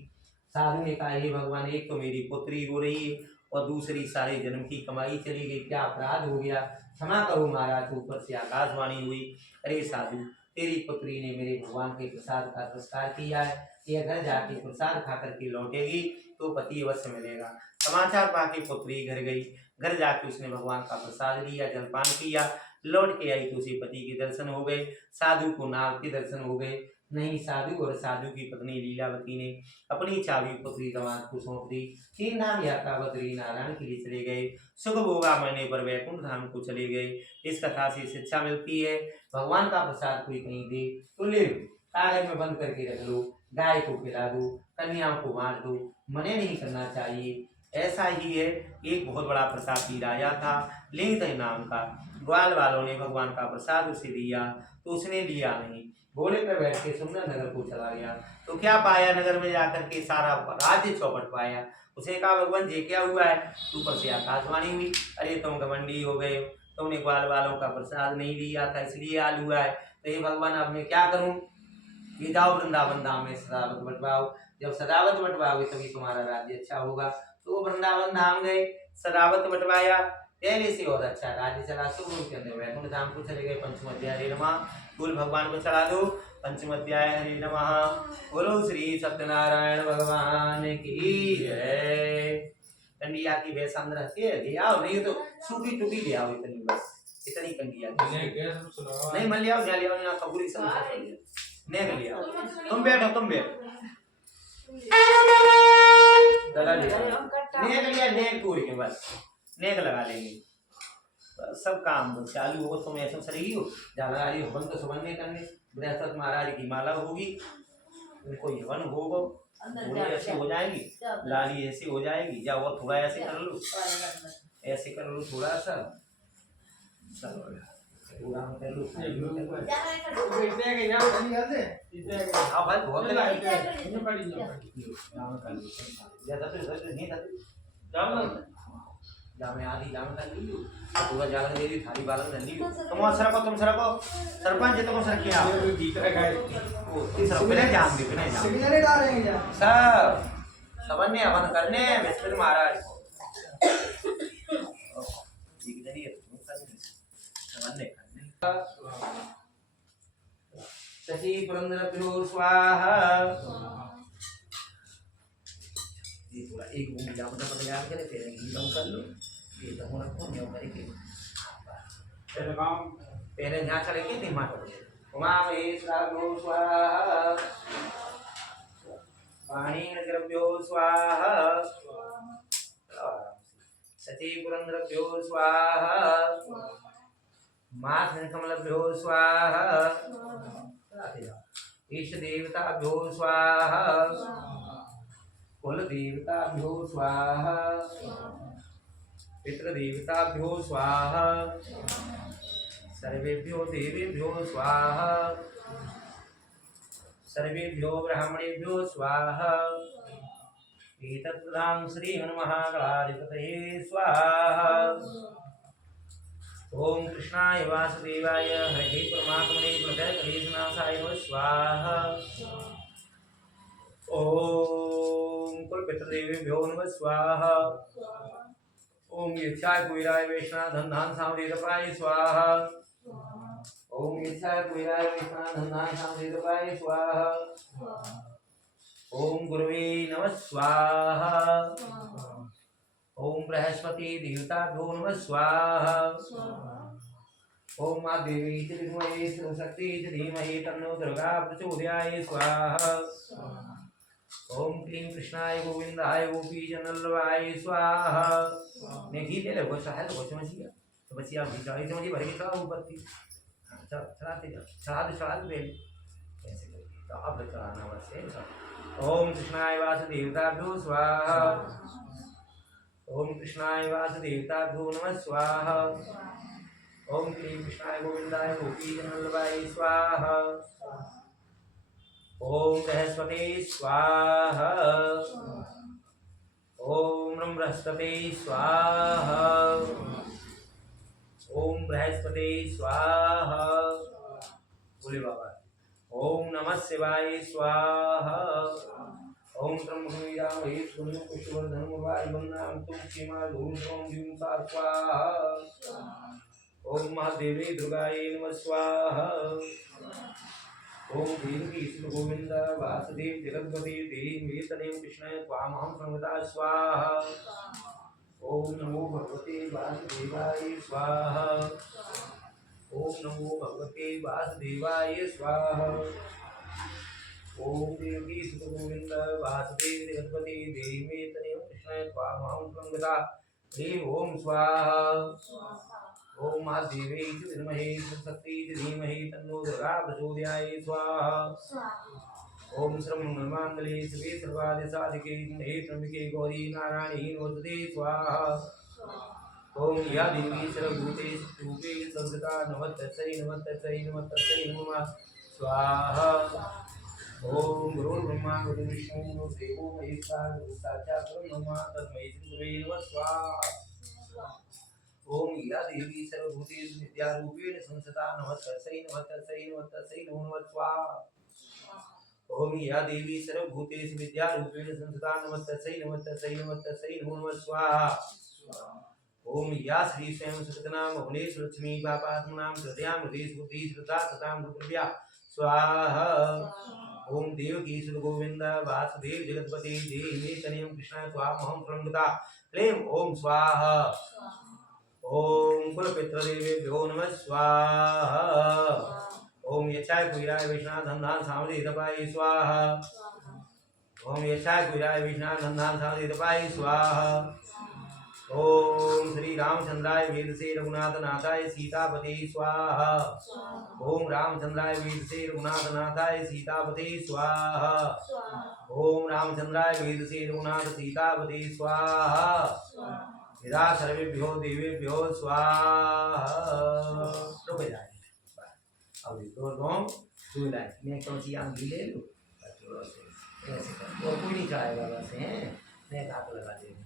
साधु ने कहा हे भगवान, एक तो मेरी पुत्री रो रही है और दूसरी सारे जन्म की कमाई चली गई। क्या अपराध हो गया, क्षमा करो महाराज। ऊपर से आकाशवाणी हुई, अरे साधु, तेरी पुत्री ने मेरे भगवान के प्रसाद का पुरस्कार किया है, ये घर जाके प्रसाद खा करके लौटेगी तो पति अवश्य मिलेगा। समाचार पाके पुत्री घर गई, घर जाके उसने भगवान का प्रसाद लिया, जलपान किया, लौट के आई तो उसे पति के दर्शन हो गए, साधु को नाग के दर्शन हो गए। नहीं, साधु और साधु की पत्नी लीलावती ने अपनी चाबी पुत्री दामाद को सौंप दी। 3 धाम यात्रा बद्री नारायण के लिए चले गए। सुख भोगा मरने पर वैकुंठ धाम को चले गए। इस कथा से शिक्षा मिलती है, भगवान का प्रसाद कोई कहीं दे तो ले लो, कागज में बंद करके रख लो, गाय को खिला दो, कन्याओं को बांट दो, मने नहीं करना चाहिए। ऐसा ही है, एक बहुत बड़ा प्रतापी राजा था लिंगदय नाम का। ग्वाल वालों ने भगवान का प्रसाद उसे दिया तो उसने लिया नहीं, घोड़े पर बैठ के सुंदर नगर को चला गया। तो क्या पाया, नगर में जाकर के सारा राज्य चौपट पाया। उसे कहा, भगवान जी क्या हुआ है? ऊपर से आकाशवाणी हुई, अरे तुम घमंडी हो गए, तुमने ग्वाल वालों का प्रसाद नहीं लिया था इसलिए हाल हुआ है। तो ये भगवान अब मैं क्या करूं? ये जाओ वृंदावन धाम में सदावत बटवाओ, जब सदावत बटवाओगे तभी तुम्हारा राज्य अच्छा होगा। तो वो वृंदावन धाम गए, सदावत बटवाया, पहले से और अच्छा राज्य चला। शुभ रूप के अंदर वैकुंठ धाम को चले गए। पंचम अध्याय हरे नमः, फूल भगवान को चढ़ा दो। पंचम अध्याय हरे नमः। बोलो श्री सत्यनारायण भगवान की जय। कंडिया की भैंस अंदर के ले आओ, नहीं तो सूखी टूकी ले आओ, इतनी बस, इतनी कंडिया नहीं मन ले आओ, ले आओ, यहाँ कबूरी समझ नेग ले आओ। तुम बैठो, तुम बैठो, दला ले आओ, नेग लिया, नेग पूरी के बस नेग लगा लेंगे, सब काम चालू हो। तुम ऐसा सही हो, ज्यादा आ रही हो, बंद तो सुबह नहीं करने। बृहस्पति महाराज की माला होगी, उनको यवन होगा, थोड़ी ऐसी हो जाएगी, लाली ऐसी हो जाएगी, या वो थोड़ा ऐसे कर लो, ऐसे कर लो थोड़ा सा, पूरा कर लो। हाँ भाई बहुत जामे आधी जाम कर ली, पूरा जागरण दे दी, थाली बालन कर ली। तुम सरको, तुम सरको, सरपंच तुम सर क्या ओ तीस रुपए जाम दे, बिना जाम सिग्नल डालेंगे जा सब सबने हवन करने विष्णु महाराज को ठीक नहीं है, तुम करने सबने करने। सची पुरंदरभ्यो स्वाहा। ये पूरा एक बूंद जाम का पता याद करे, फिर एकदम कर लो, ये तो होना कौन है करेंगे पहले यहाँ चले गए थे माता उमा महेश्वरो स्वाहा, पाणिग्रभ्यो स्वाहा, सची पुरंदरभ्यो स्वाहा, माथ कमलभ्यो स्वाहा, इष्ट देवताभ्यो स्वाहा, कुल देवताभ्यो स्वाहा, पितृ देवताभ्यो स्वाहा, सर्वेभ्यो देवेभ्यो स्वाहा, सर्वेभ्यो ब्राह्मणेभ्यो स्वाहा। एतत्प्रदां श्रीमन्महागणाधिपतये स्वाहा। ओम कृष्णाय वासुदेवाय हरे परमात्मने प्रणतक्लेशनाशाय स्वाहा। ओम कुलपितृदेवेभ्यो नमः स्वाहा। ओम यक्षाय कुबेराय वैष्णव धनधान सामवेदपाय स्वाहा। ओम यक्षाय कुबेराय वैष्णव धनधान सामवेदपाय स्वाहा। ओम गुरुवे नमः स्वाहा। ओम बृहस्पति देवताभ्यो नमः स्वाहा। ओम मां देवी च विद्महे सरस्वती च धीमहि तन्नो दुर्गा प्रचोदयात् स्वाहा। ओम क्लीं कृष्णाय गोविंदाय गोपीजनवल्लभाय स्वाहा। मैं घी ले लो, गोसा है तो गोसा मछलियाँ तो बच्चियाँ भी चढ़ाई समझी भर के चढ़ाओ ऊपर थी, चढ़ाते जाओ, चढ़ा दो पहले ऐसे करके, तो अब चढ़ाना बस है। ओम कृष्णाय वासुदेवताभ्यो स्वाहा। ओम कृष्णाय वासुदेवताभ्यो नमः स्वाहा। ओम क्लीं कृष्णाय गोविंदाय गोपीजनवल्लभाय स्वाहा। ओम बृहस्पते स्वाहा। ओम बृहस्पते स्वाहा। ओम बृहस्पते स्वाहा। बोले बाबा। ओम नमः शिवाय स्वाहा। ओम त्र्यंबकं सुगंधिं पुष्टिवर्धनं वायुवन्नां तुलसीमाधुं द्युं स्वाहा। ओम महादेवी दुर्गायै नमः स्वाहा। ओम देवकी सुत गोविंद वासुदेव जगतपति देवी तनय कृष्णाय त्वामहं संगता स्वाहा। ओम नमो भगवते वासुदेवाय स्वाहा। ओम नमो भगवते वासुदेवाय स्वाहा। ओम देवकी सुत गोविंद वासुदेव जगतपति देवी तनय कृष्णाय त्वामहं संगता ओम स्वाहा। ओम महादेवी विद्महे सरस्वती धीमहि तन्नो दुर्गा प्रचोदयात् स्वाहा। ओम सर्वमंगलमांगल्ये शिवे सर्वादिसाधिके हे त्र्यंबके गौरी नारायणी नमोस्तुते स्वाहा। ओम या देवी सर्वभूतेषु रूपेण संस्थिता नमस्तस्यै नमस्तस्यै नमस्तस्यै नमः स्वाहा। ओम गुरुर्ब्रह्मा गुरुर्विष्णु गुरुर्देवो महेश्वरः गुरुः साक्षात् परब्रह्म तस्मै श्री गुरवे नमः स्वाहा। ओम या देवी सर्वभूतेषु विद्यारूपेण संस्थिता नमस्तस्यै नमस्तस्यै नमस्तस्यै नमो नमः स्वाहा। ओम या देवी सर्वभूतेषु विद्यारूपेण संस्थिता नमस्तस्यै नमस्तस्यै नमस्तस्यै नमो नमः स्वाहा। ओम या श्री स्वयं सतनाम भुवनेश्वर लक्ष्मी पापात्मनां हृदयां हृदय बुद्धि श्रद्धा सतां रुद्रव्या स्वाहा। ओम देवकी सुत गोविंद वासुदेव जगतपति देवी तनयं कृष्णाय त्वामहं प्रणमता क्लीं ओम स्वाहा। ओम कुलपितृदेवेभ्यो नमः स्वाहा। ओम यक्षाय कुबेराय वैष्णव धनधान सामधि हितपाय स्वाहा। ओम यक्षाय कुबेराय वैष्णव धनधान सामधि हितपाय स्वाहा। ओम श्री रामचंद्राय वेदसे रघुनाथ नाथाय सीतापते स्वाहा। ओम रामचंद्राय वेदसे रघुनाथ नाथाय सीतापते स्वाहा। ओम रामचंद्राय वेदसे रघुनाथ सीतापते स्वाहा। यदा सर्वेभ्यो देवेभ्यो स्वाहा। रुक जाए अब तो तुम सुन लाए मैं कौन सी आंधी ले लूं ऐसे कर और कोई नहीं चाहेगा बस हैं मैं हाथ लगा देंगे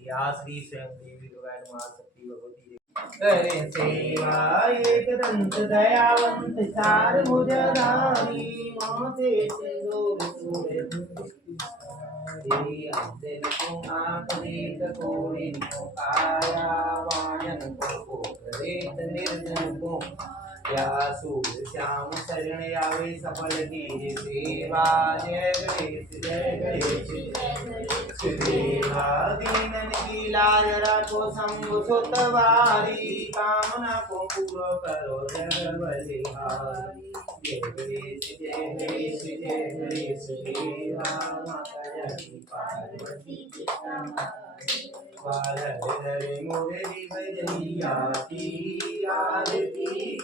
या श्री स्वयं देवी दुर्गा मां शक्ति भगवती करे सेवा एक दंत दयावंत चार भुजधारी माते सिंदूर सूर्य अंते को आंख देख कोड़ी को काया वायन को प्रेत निर्जन को या सूर्य श्याम शरण आवे सफल की सेवा जय गणेश देवा दीनन की लाज रखो शंभु सुतवारी कामना को पूरा करो जग बलिहारी। जय गणेश जय गणेश जय गणेश देवा माता जगती पार्वती बालहरे मुरली बजैया की आरती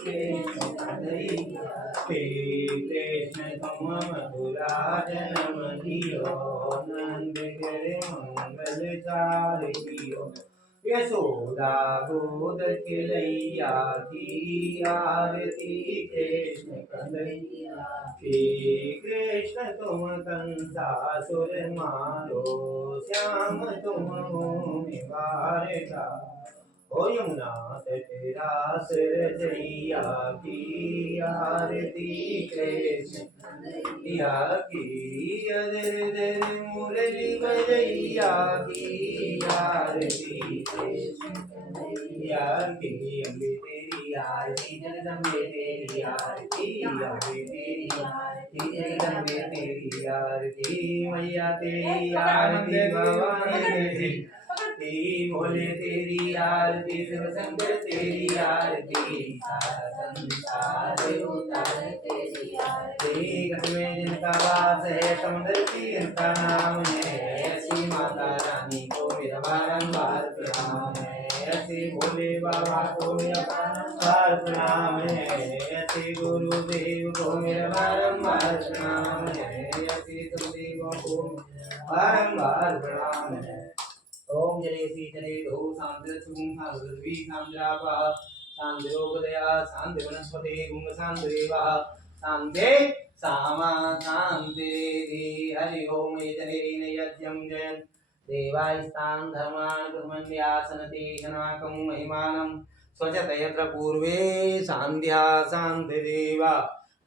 कृष्ण तुम मधुरा जन्म दियो नंद कर मंगल चार कियो यशोदा गोद खिलैया की आरती कृष्ण कन्हैया। श्री कृष्ण तुम कंसासुर मारो श्याम तुम भूमि बारका ओ यमुना तटेरा सरजैया की आरती कृष्ण कन्हैया की। अदर दर मुरली बजैया की आरती कृष्ण कन्हैया की। अम्बे तेरी आरती जगदम्बे तेरी आरती अम्बे तेरी आरती जगदम्बे तेरी आरती मैया तेरी आरती भवानी तेरी भोले तेरी आरती शिव शंकर तेरी आरती सारा संसार उतार तेरी आरती। घर में जिनका वास है समुद्र की इनका नाम है ऐसी माता रानी को मेरा बारंबार प्रणाम है। ऐसे भोले बाबा को मेरा बारंबार प्रणाम है। ऐसे गुरुदेव को मेरा बारंबार प्रणाम है। ऐसे गुरुदेवों को बारंबार प्रणाम है। ओम जले शीतले धो शांति सुगुम शांति शांतिरापा शांतिरोगदया शांति वनस्पति गुंग शांतिरेवा शांति सामा शांति हरि ओम एतनेन यज्ञं जयन् देवास्तान् धर्मान् कुर्वन्त्यासनते शनाकं महिमानं स्वचत यत्र पूर्वे शान्त्या शान्तिरेव।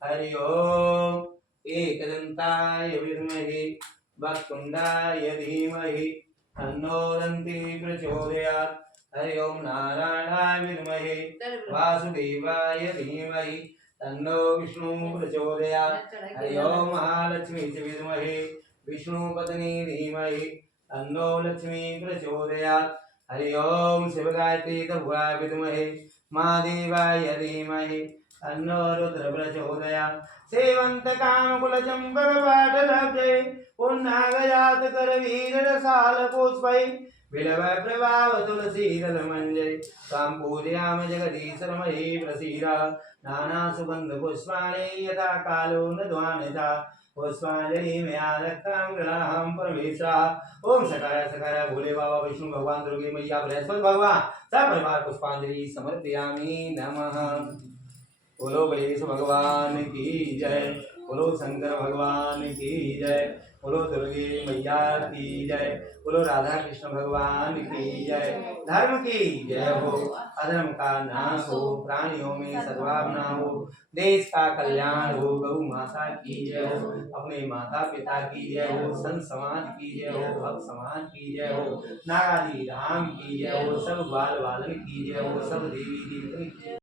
हरि ओम एकदन्ताय विद्महे वक्रतुण्डाय धीमहि तन्नो दन्ती प्रचोदयात्। हरि ओम नारायणाय विद्महे वासुदेवाय धीमहि तन्नो विष्णु प्रचोदयात्। हरि ओम महालक्ष्मी च विद्महे विष्णुपत्नी धीमहि तन्नो लक्ष्मी प्रचोदयात्। हरि ओम शिवगायत्री तभुवाय विद्महे महादेवाय धीमहि तन्नो रुद्र प्रचोदयात्। सेवंत काम कुल चंपक पाटलब्धे पुन्नागजात कर वीर रसाल पुष्पै विलव प्रभाव तुलसी दल मंजरी तां पूजयाम जगदीशरमये प्रसीदा नाना सुगंध पुष्पाणि यथा कालो नद्वानिता पुष्पांजलि मया रक्तां गृहां परमेशा। ओम सकाराय सकाराय भोले बाबा विष्णु भगवान दुर्गे मैया बृहस्पति भगवान सब परिवार पुष्पांजलि समर्पयामि नमः। बोलो गणेश भगवान की जय, बोलो शंकर भगवान की जय, बोलो दुर्गे मैया की जय, बोलो राधा कृष्ण भगवान की जय। धर्म की जय हो, अधर्म का नाश हो, प्राणियों में सद्भावना हो, देश का कल्याण हो, गौ माता की जय हो, अपने माता पिता की जय हो, संत समाज की जय हो, भक्त समाज की जय हो, नागाजी राम की जय हो, सब बाल बालन की जय हो, सब देवी देवतन की